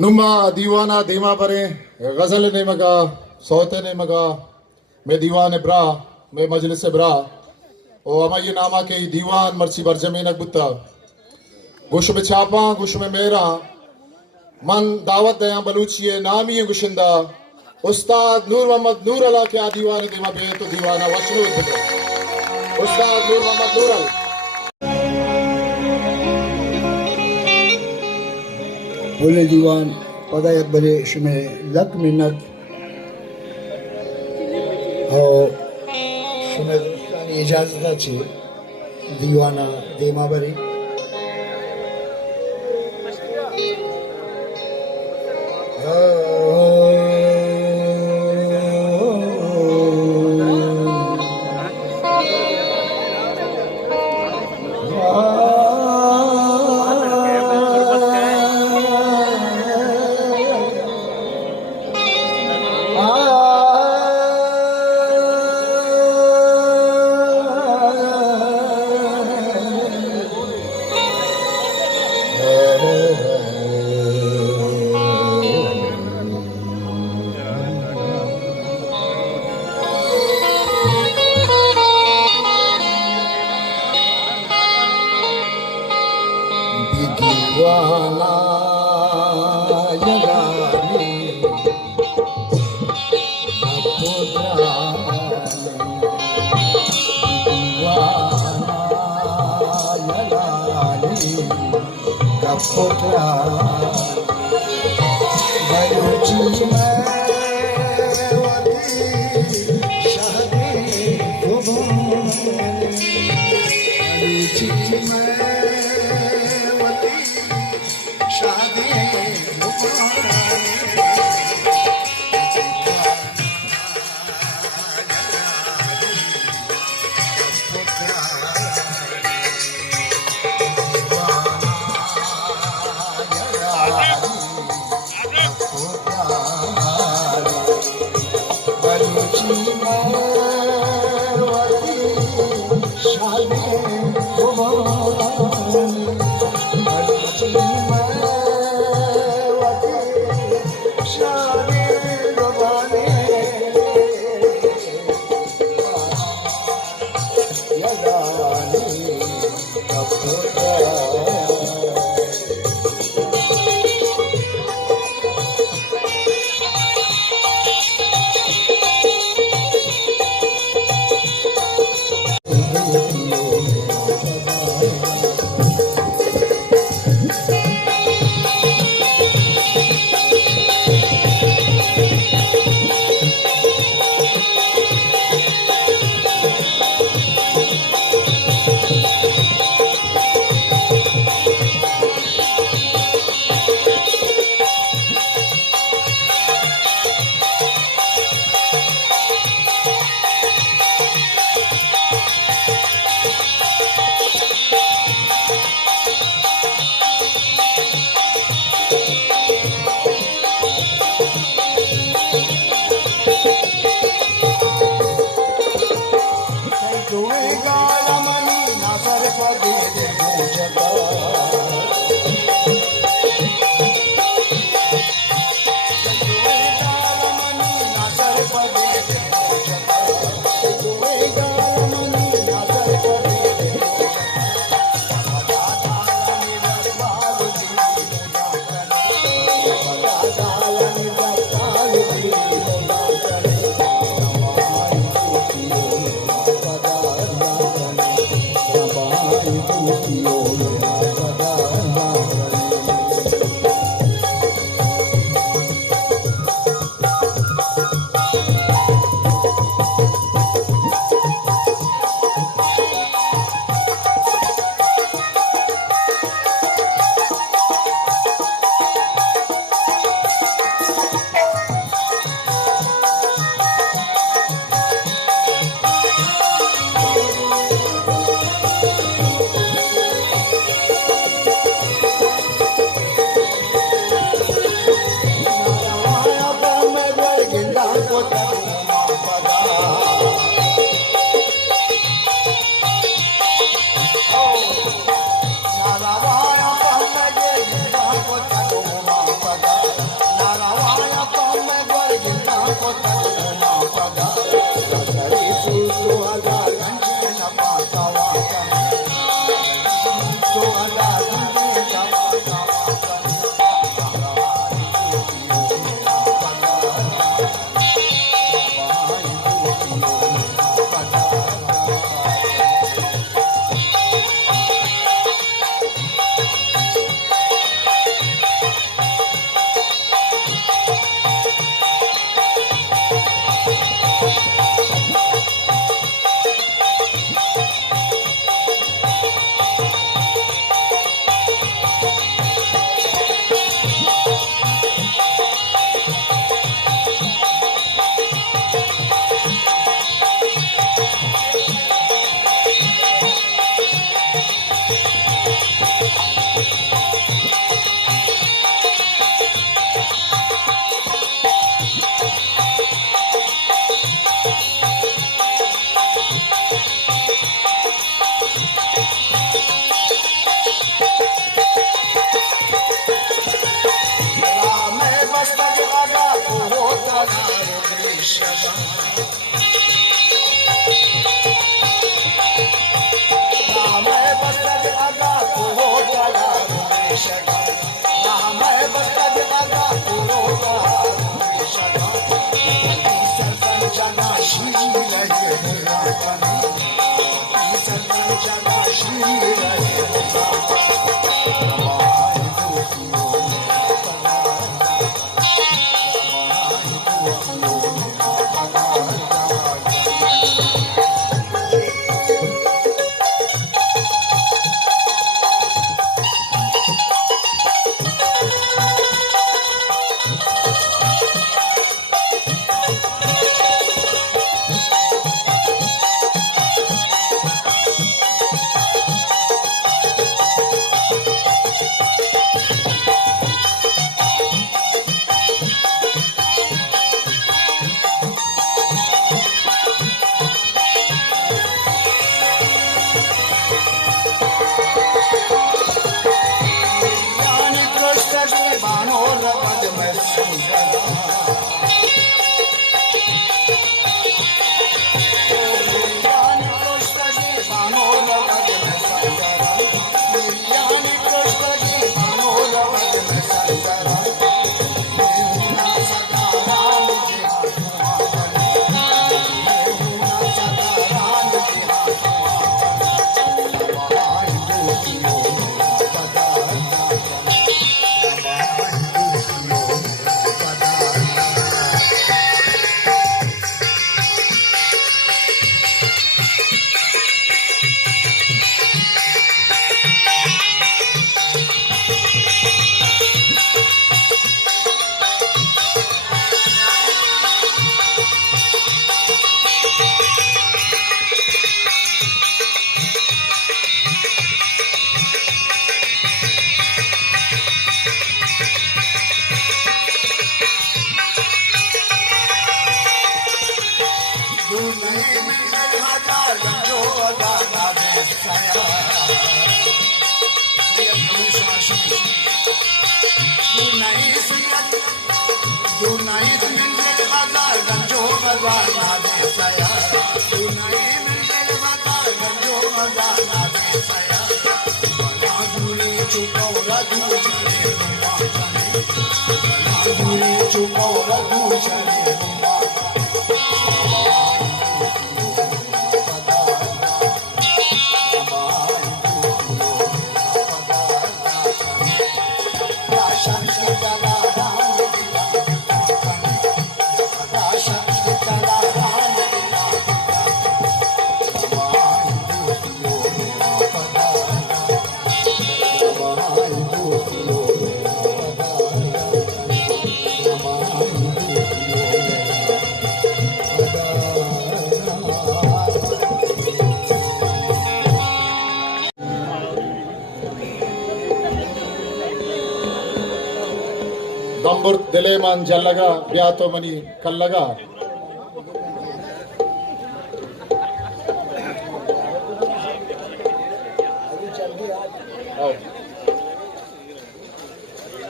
नुमा दीवाना दीमा परे गजल ने मगा सौते ने मगा मैं दीवान ब्रा मैं मजलिस ब्रा ओ अमा ये नामा के दीवान मर्सी बर जमीन बुत्ता गुश में छापा गुश में मेरा मन दावत दया बलूचिए नामी गुशिंदा उस्ताद नूर मोहम्मद नूर अला के दीवान दीमा बे तो दीवाना वशनू उस्ताद नूर मोहम्मद नूर अला बोले दीवान पदायत बरे शुमे लक मिन्नत हो शुमे दोस्तानी इजाजत अच्छी दीवाना देमा बरे दीवाना लगाने कपोत्रा बलूची में शादी शादी दंबुर दिलेमान जल्लगा ब्यातो मनी कल्लगा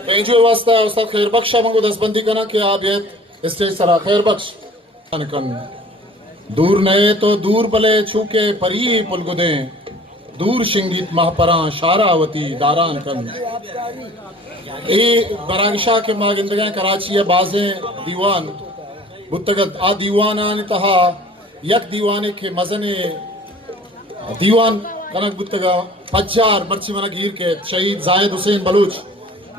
बेंजू वास्ता उस्ताद खैर बख्श मंगो दसबंदी कना कि आप ये स्टेज सरा खैर बख्श कन दूर नए तो दूर भले छूके परी पुलगुदे दूर शिंगित महापरा शारावती दारान कन ए बरागशा के मागिंदगा कराची या बाजे दीवान बुतगत आ दीवाना ने तहा यक दीवाने के मजने दीवान कनक बुतगा पज्जार मर्ची मना गिर के शहीद जायद हुसैन बलूच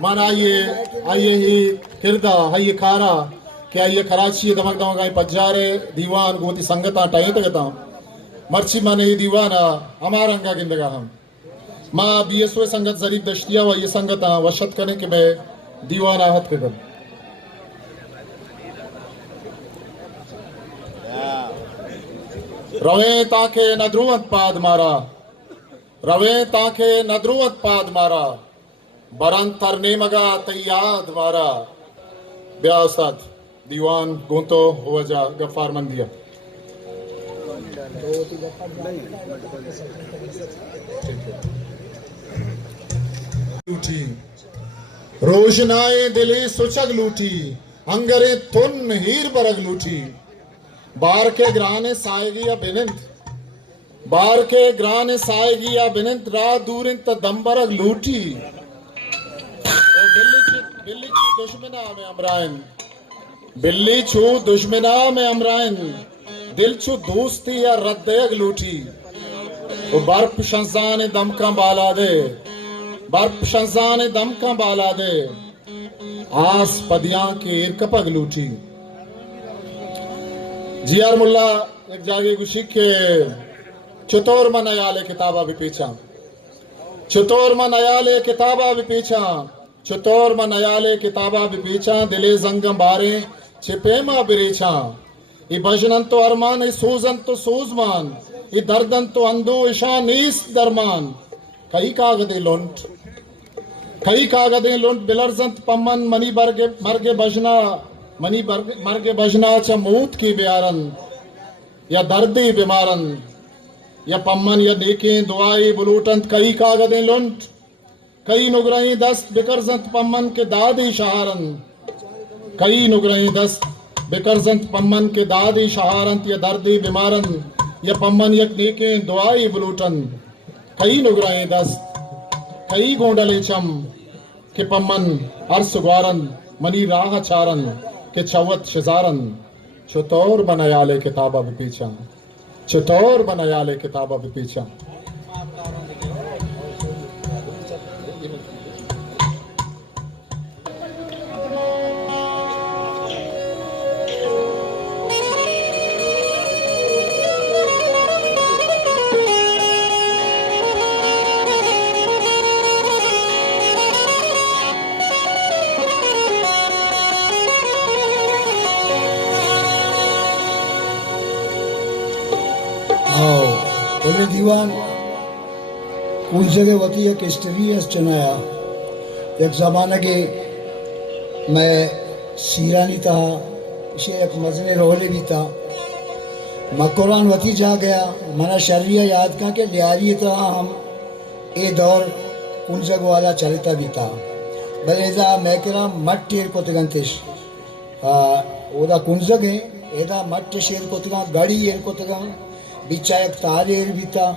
मन आइए ही किरदा हाइए खारा क्या ये कराची दमक दमक पज्जारे दीवान गोती संगता टाइम तगता मर्ची माने ये दीवाना हमारा अंगा गिंदगा हम माँ बीएसओ संगत जरीब दश्तिया व ये संगत वशत करने के मैं दीवाना हत के कर रवे ताके नद्रुवत पाद मारा रवे ताके नद्रुवत पाद मारा बरंतर ने मगा तैयाद मारा ब्यासाद दीवान गोंतो हुआ जा गफ्फार मंदिया लूटी रोशनाए दिले सुचग लूटी अंगरे तुन हीर बरग लूटी बार के ग्राने साएगी या बिनंत बार के ग्राने साएगी या बिनंत रात दूरिन त दंबरग लूटी बिल्ली छू दुश्मना में अमराइन बिल्ली छू दुश्मना में अमराइन दिल छू दोस्ती या रद्दयग लूटी O barp şanzane damkan balade, barp şanzane damkan balade, आस पदियां के इर्क पग लूटी। जियार मुल्ला एक जागे गुशी के चतोर मन अयाले किताबा भी पीछा, चतोर मन अयाले किताबा भी पीछा, चतोर मन अयाले किताबा भी पीछा, दिले जंगम बारे छिपे मा बिरेछा। ई भजनन तो अरमान, ई सूजन तो सूजमान, ई दर्दन तो अंधो ईशा नीस दरमान। कई कागदे लुंट, कई कागदे लुंट बिलरजंत पम्मन मनी बरगे मरगे बजना, मनी मरगे बजना च मूत की ब्यारन या दर्दी बीमारन या पम्मन या नेके दुआई बुलूटंत। कई कागदे लुंट, कई नुगरई दस्त बिकरजंत पम्मन के दादी शहारन, कई नुगरई दस्त बिकरजंत पम्मन के दादी शहारंत या दर्दी बीमारन या पम्मन यक नेके दुआई बुलूटन। कई नुगरई दस्त, कई गोंडले चम के पम्मन अर्स ग्वारन मनी राह चारन के चवत शिजारन। चतौर बनायाले किताबा भी पीछा, चतौर बनायाले किताबा भी पीछा। बोले दीवान कुछ जगह होती है हिस्ट्री चनाया। एक ज़माना के मैं सीरानी था, इसे एक मजने रोहले भी था। मकुरान वती जा गया मना शर्रिया याद का के लियारी था। हम ए दौर कुंजग वाला चलता भी था बलेजा मैकरा मट टेर को तगंतिश ओदा कुंजग है एदा मट शेर को तगा गाड़ी एर को तगा बिचा एक तारेर भी था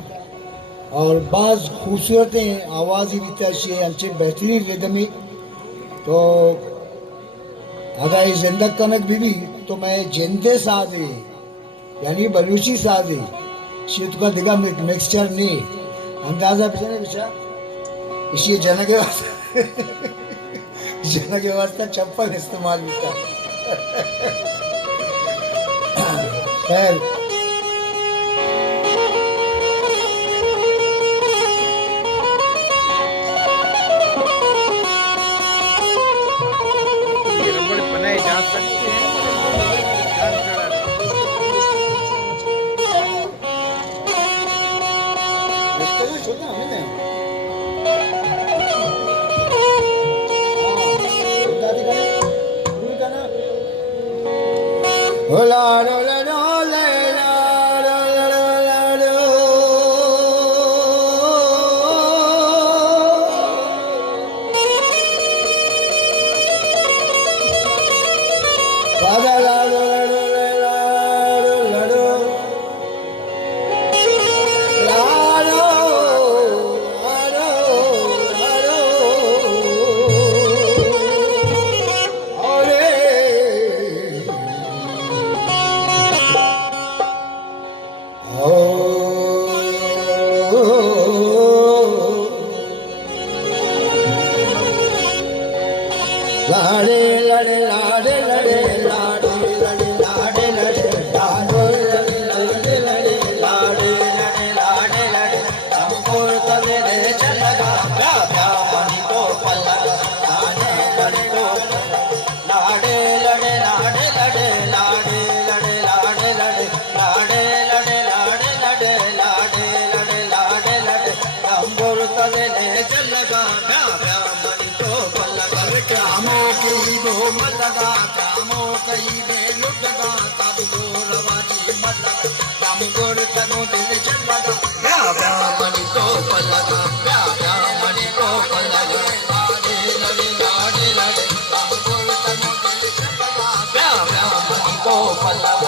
और बाज खूबसूरत आवाज़ भी था। शे अच्छे बेहतरीन रिदमी तो अगर जिंदग कनक भी तो मैं जिंदे सादे यानी बलूची सादे शेत का दिगा मिक्सचर नहीं अंदाजा बिचा इसी जन के वास्ते जन के वास्ते चप्पल इस्तेमाल भी था। खैर बनाए जा सकते हैं। लाडे लाडे लाडे लाडे लाडे लाडे लाडे लाडे लाडे लाडे लाडे लाडे लाडे हमको तले ले चलगा प्या प्या मनी को पल्ला लाडे लाडे को लाडे लाडे लाडे लाडे लाडे लाडे लाडे लाडे लाडे लाडे लाडे लाडे लाडे लाडे लाडे लाडे हमको तले ले चलगा प्या प्या मनी को पल्ला कामो की दो मलगा कामो कई में लुटगा तब को रवानी मलगा काम गोर तनो दिल चलगा प्या प्या मनी तो पलगा प्या प्या मनी को पलगा लाडे लाडे लाडे लाडे काम गोर तनो दिल चलगा प्या प्या मनी को पलगा